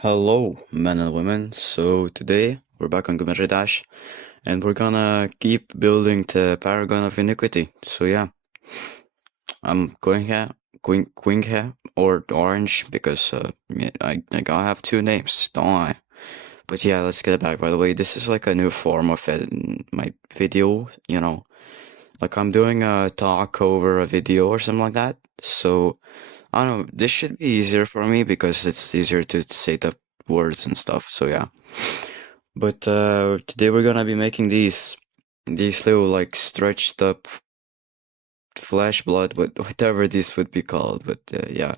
Hello, men and women. So today we're back on Geometry Dash, and we're gonna keep building the Paragon of Iniquity. So yeah, I'm going here, or Orange, because yeah, I gotta have two names, don't I? But yeah, let's get it back. By the way, this is like a new form of it in my video. Like I'm doing a talk over a video or something like that. So I don't know. This should be easier for me because it's easier to say the words and stuff. So yeah. But today we're gonna be making these little like stretched up flesh blood, but whatever this would be called. But yeah.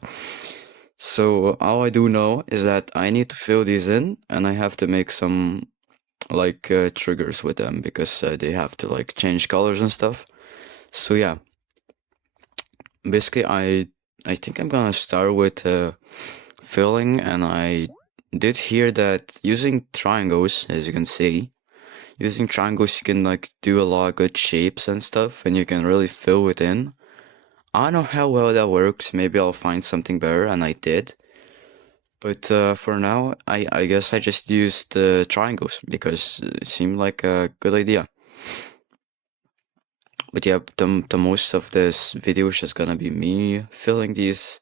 So all I do know is that I need to fill these in, and I have to make some like triggers with them because they have to like change colors and stuff. So yeah, basically I think I'm gonna start with filling, and I did hear that using triangles, as you can see, using triangles you can like do a lot of good shapes and stuff, and you can really fill it in. I don't know how well that works. Maybe I'll find something better, and I did. But for now, I guess I just used triangles because it seemed like a good idea. But yeah, the most of this video is just gonna be me filling these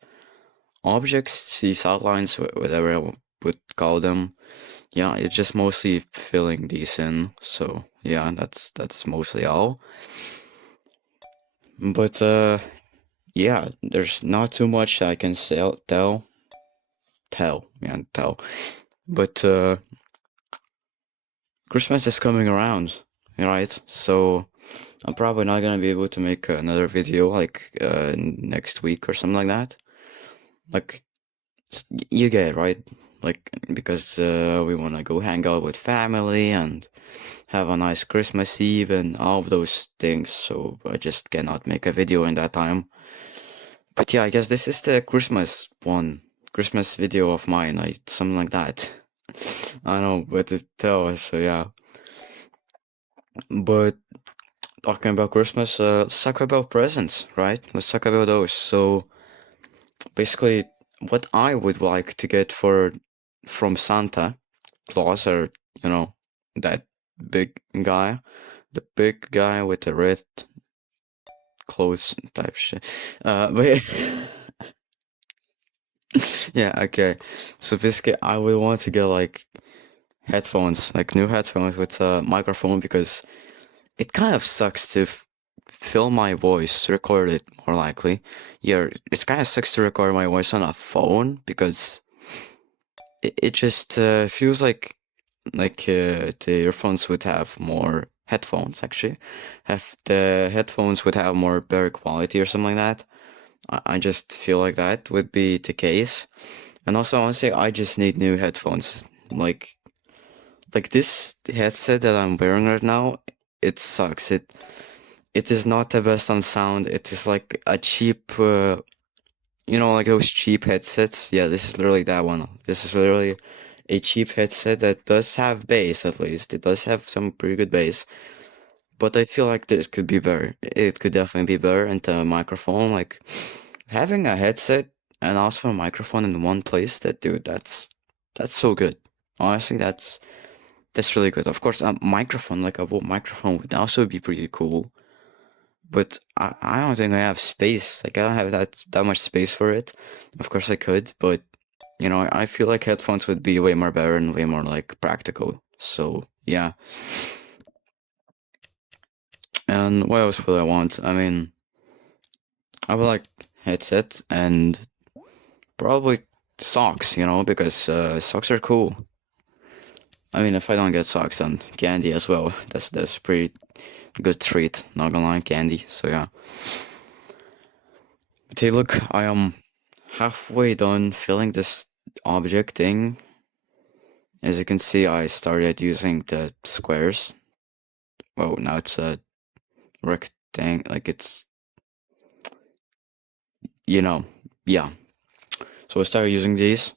objects, these outlines, whatever I would call them. Yeah, it's just mostly filling these in. So yeah, that's mostly all. But yeah, there's not too much I can tell. But Christmas is coming around, right? So I'm probably not gonna be able to make another video like next week or something like that. Like you get it, right? Like because we wanna go hang out with family and have a nice Christmas Eve and all of those things. So I just cannot make a video in that time. But yeah, I guess this is the Christmas video of mine, something like that. I don't know what to tell, so yeah. But talking about Christmas, let's talk about presents, right? Let's talk about those. So basically, what I would like to get from Santa Claus, or that big guy, the big guy with the red clothes type shit. But yeah, okay. So basically, I would want to get like headphones, like new headphones with a microphone, because it kind of sucks to film my voice, record it more likely. Yeah, it kind of sucks to record my voice on a phone because it just feels like the earphones would have more headphones actually. Have the headphones would have more better quality or something like that. I just feel like that would be the case. And also, honestly, I just need new headphones. Like this headset that I'm wearing right now, it sucks. It is not the best on sound. It is like a cheap, like those cheap headsets. Yeah, this is literally that one. This is literally a cheap headset that does have bass, at least. It does have some pretty good bass. But I feel like this could be better. It could definitely be better. And the microphone, like having a headset and also a microphone in one place, dude, that's so good. Honestly, that's really good. Of course, a microphone, like a microphone, would also be pretty cool. But I don't think I have space. Like I don't have that much space for it. Of course I could, but I feel like headphones would be way more better and way more like practical. So yeah. And what else would I want? I mean, I would like headsets and probably socks, because socks are cool. I mean, if I don't get socks, then candy as well. That's a pretty good treat. Not gonna lie, candy. So yeah. But hey, look, I am halfway done filling this object thing. As you can see, I started using the squares. Well, now it's a rectangle, like it's, yeah. So I started using these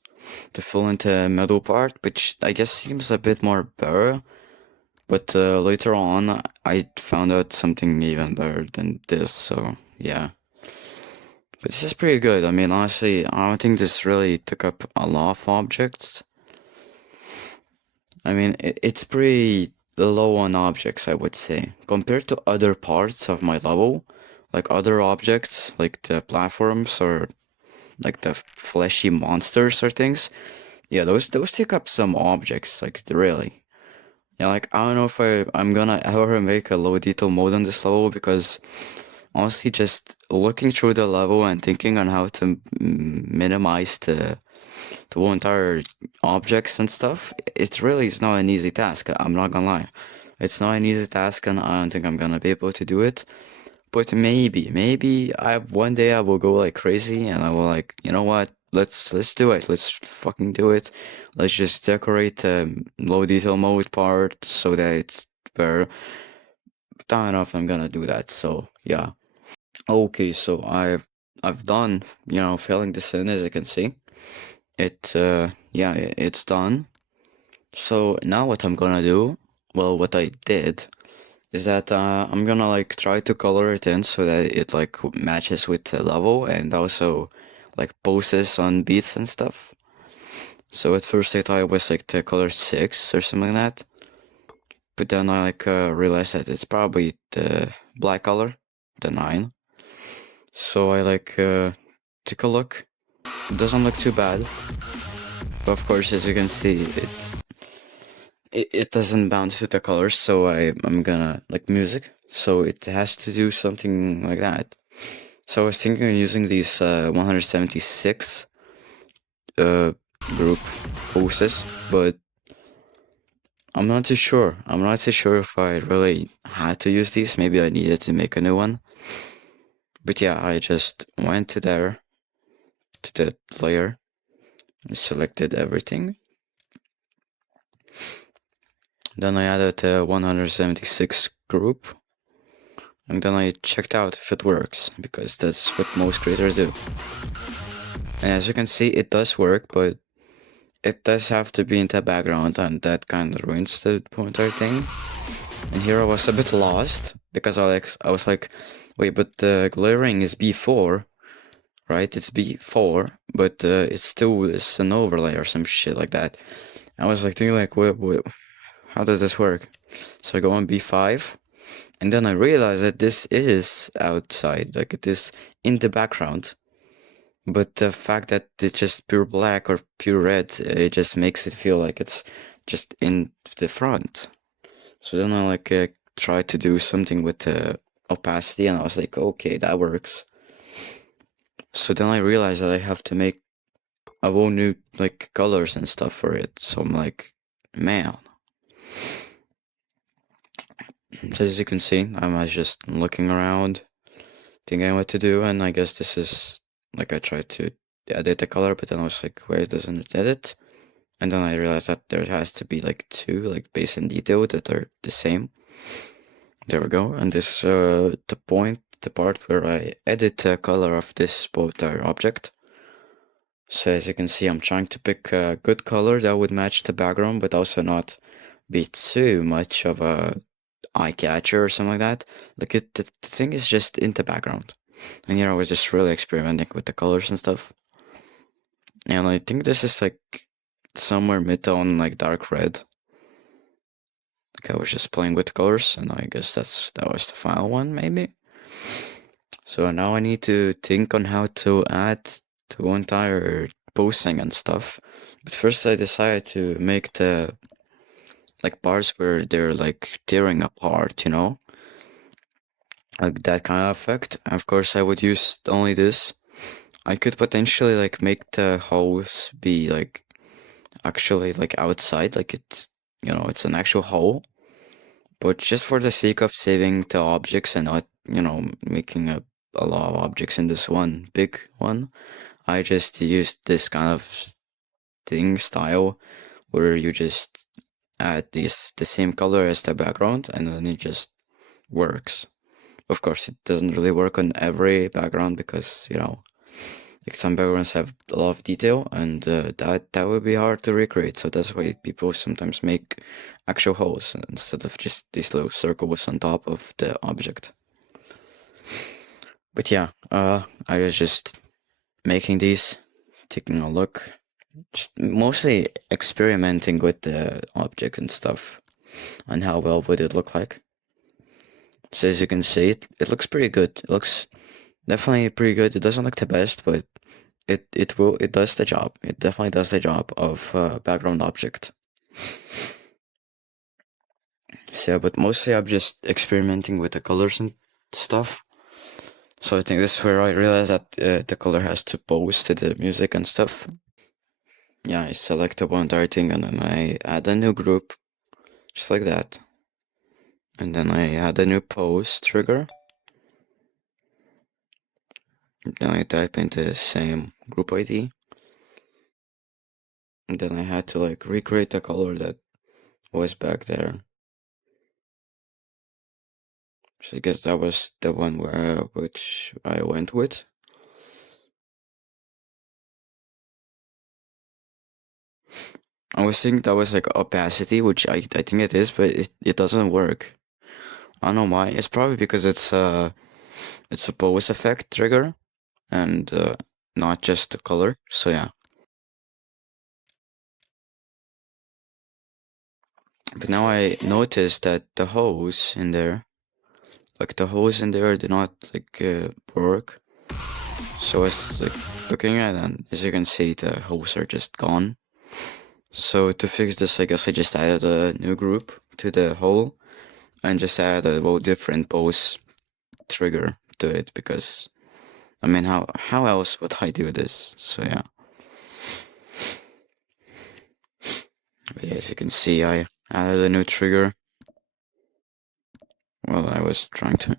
to fill in the middle part, which I guess seems a bit more better. But later on, I found out something even better than this, so yeah. But this is pretty good. I mean, honestly, I don't think this really took up a lot of objects. I mean, it's pretty low on objects, I would say, compared to other parts of my level, like other objects, like the platforms or like the fleshy monsters or things. Yeah, those take up some objects, like really. Yeah, like I don't know if I'm gonna ever make a low detail mode on this level because honestly, just looking through the level and thinking on how to minimize the whole entire objects and stuff, it really is not an easy task. I'm not gonna lie, it's not an easy task, and I don't think I'm gonna be able to do it. But maybe I one day I will go like crazy and I will like, you know what? Let's do it. Let's fucking do it. Let's just decorate the low detail mode part so that it's better. But I don't know if I'm gonna do that. So yeah. Okay, so I've done, filling this in, as you can see. It's done. So now what I'm gonna do, well, what I did is that I'm gonna like try to color it in so that it like matches with the level and also like poses on beats and stuff. So at first I thought it was like the color 6 or something like that, but then I like realized that it's probably the black color, the 9. So I like took a look. It doesn't look too bad, but of course, as you can see, it doesn't bounce with the colors. So I'm gonna like music, so it has to do something like that. So I was thinking of using these 176 group poses, but I'm not too sure. I'm not too sure if I really had to use these. Maybe I needed to make a new one. But yeah, I just went to there, to the layer, selected everything. Then I added the 176 group. And then I checked out if it works, because that's what most creators do. And as you can see, it does work, but it does have to be in the background, and that kind of ruins the entire thing. And here I was a bit lost, because I was like, wait, but the glittering is B4, right? It's B4, but it still is an overlay or some shit like that. I was like thinking like, what, how does this work? So I go on B5, and then I realize that this is outside, like it is in the background. But the fact that it's just pure black or pure red, it just makes it feel like it's just in the front. So then I like tried to do something with the opacity, and I was like, okay, that works. So then I realized that I have to make a whole new like colors and stuff for it. So I'm like, man. So as you can see, I'm just looking around, thinking what to do, and I guess this is like I tried to edit the color, but then I was like, where doesn't it edit? And then I realized that there has to be like two, like base and detail, that are the same. There we go. And this the part where I edit the color of this entire object. So as you can see, I'm trying to pick a good color that would match the background, but also not be too much of a eye catcher or something like that. Like the thing is just in the background. And here I was just really experimenting with the colors and stuff. And I think this is like somewhere mid-tone, like dark red. Like I was just playing with colors, and I guess that was the final one, maybe. So now I need to think on how to add the entire posting and stuff. But first I decided to make the like parts where they're like tearing apart, like that kind of effect. Of course I would use only this. I could potentially like make the holes be like actually like outside, like it's an actual hole. But just for the sake of saving the objects and not, making a lot of objects in this one big one, I just used this kind of thing style where you just add the same color as the background, and then it just works. Of course, it doesn't really work on every background because, like some backgrounds have a lot of detail, and that would be hard to recreate. So that's why people sometimes make actual holes instead of just these little circles on top of the object. But yeah, I was just making these, taking a look. Just mostly experimenting with the object and stuff and how well would it look like. So as you can see, it looks pretty good. It looks definitely pretty good. It doesn't look the best, but it does the job. It definitely does the job of background object. So, but mostly I'm just experimenting with the colors and stuff. So I think this is where I realized that the color has to pose to the music and stuff. Yeah, I select the entire thing and then I add a new group, just like that. And then I add a new pose trigger. Then I type in the same group ID. And then I had to like recreate the color that was back there. So I guess that was the one which I went with. I was thinking that was like opacity, which I think it is, but it doesn't work. I don't know why. It's probably because it's a pose effect trigger and not just the color. So yeah. But now I noticed that the hose in there, like the hose in there, did not like work. So I was like looking at it, and as you can see, the hose are just gone. So to fix this, I guess I just added a new group to the hole and just added a well, different pose trigger to it because I mean how else would I do this? So yeah. But yeah, as you can see, I added a new trigger. Well, I was trying to.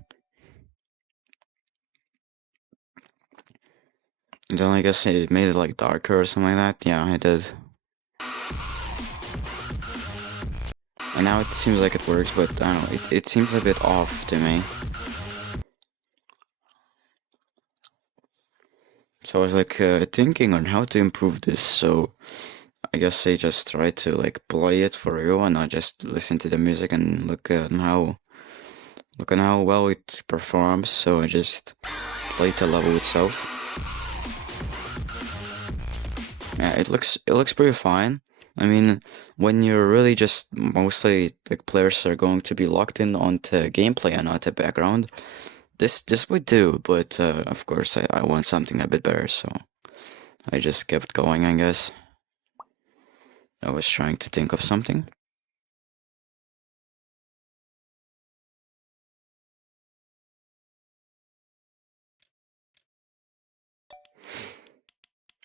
Then I guess I made it like darker or something like that. Yeah, I did. And now it seems like it works, but I don't know, it seems a bit off to me. So I was like thinking on how to improve this. So I guess I just try to like play it for real and not just listen to the music and look at how well it performs. So I just played the level itself. Yeah, it looks pretty fine. I mean, when you're really just mostly like players are going to be locked in onto gameplay and not the background, this would do. But of course, I want something a bit better, so I just kept going. I guess I was trying to think of something.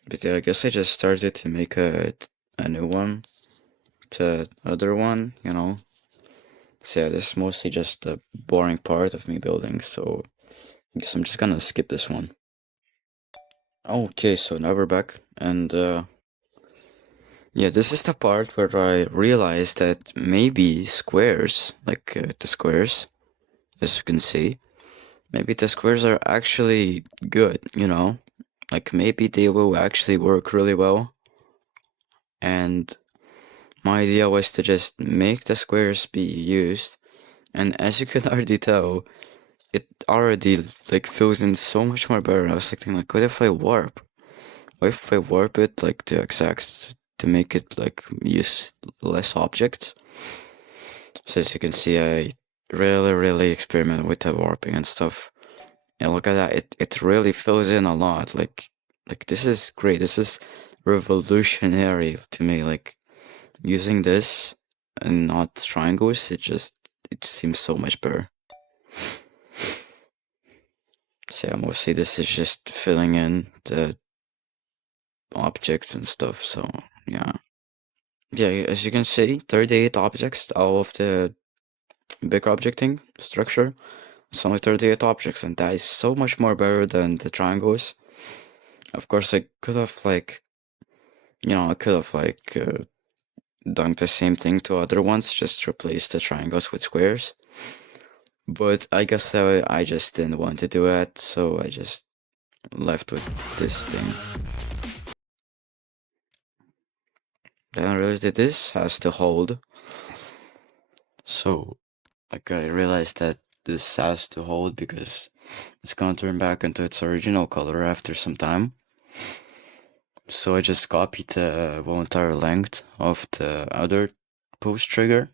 But yeah, I guess I just started to make a new one to other one, you know. So yeah, this is mostly just the boring part of me building, so I guess I'm just gonna skip this one. Okay, so now we're back, and yeah, this is the part where I realized that maybe squares, like the squares, as you can see, maybe the squares are actually good, you know? Like maybe they will actually work really well, and my idea was to just make the squares be used, and as you can already tell, it already like fills in so much more better. I was thinking like, what if I warp? What if I warp it like the exact to make it like use less objects? So as you can see, I really experiment with the warping and stuff. And look at that, it really fills in a lot. Like this is great. This is revolutionary to me. Like using this and not triangles, it seems so much better. So yeah, mostly this is just filling in the objects and stuff. So yeah. Yeah, as you can see, 38 objects out of the big objecting structure. It's only 38 objects, and that is so much more better than the triangles. Of course, I could have like, I could have like done the same thing to other ones, just replace the triangles with squares. But I guess I just didn't want to do that, so I just left with this thing. Then I realized that this has to hold. So, like, I realized that this has to hold because it's gonna turn back into its original color after some time. So I just copied the whole entire length of the other post trigger.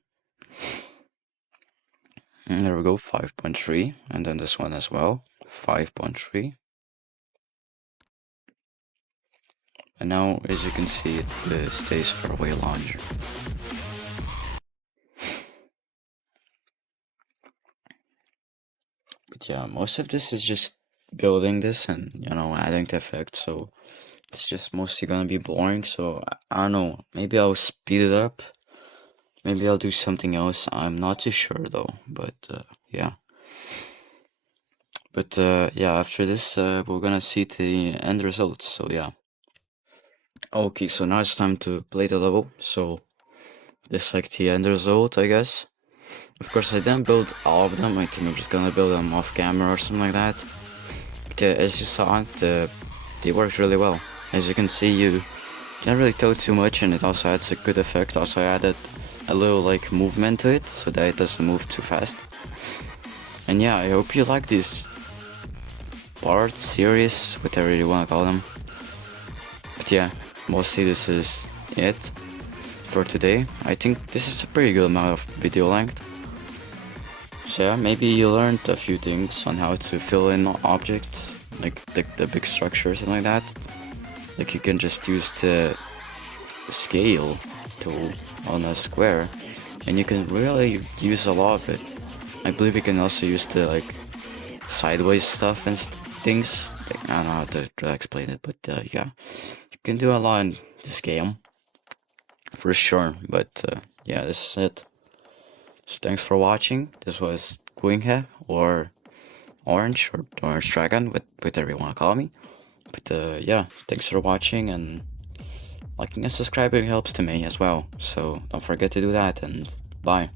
And there we go, 5.3, and then this one as well, 5.3. And now, as you can see, it stays for way longer. But yeah, most of this is just building this and, you know, adding the effect, so it's just mostly gonna be boring. So I don't know, maybe I'll speed it up, maybe I'll do something else. I'm not too sure though, but yeah. But yeah, after this, we're gonna see the end results, so yeah. Okay, so now it's time to play the level. So this is like the end result, I guess. Of course, I didn't build all of them. I think I'm just gonna build them off camera or something like that. But as you saw, they worked really well. As you can see, you can't really tell too much, and it also adds a good effect. Also, I added a little like movement to it so that it doesn't move too fast. And yeah, I hope you like these part series, whatever you wanna call them. But yeah, mostly this is it for today. I think this is a pretty good amount of video length. So yeah, maybe you learned a few things on how to fill in objects, like the big structures and like that. Like you can just use the scale tool on a square, and you can really use a lot of it. I believe you can also use the like sideways stuff and things. Like, I don't know how to explain it, but yeah, you can do a lot in this game for sure. But yeah, this is it. So thanks for watching. This was O.R.A.N.G.E or Orange or Orange Dragon, whatever you want to call me. But yeah, thanks for watching, and liking and subscribing helps to me as well. So don't forget to do that, and bye.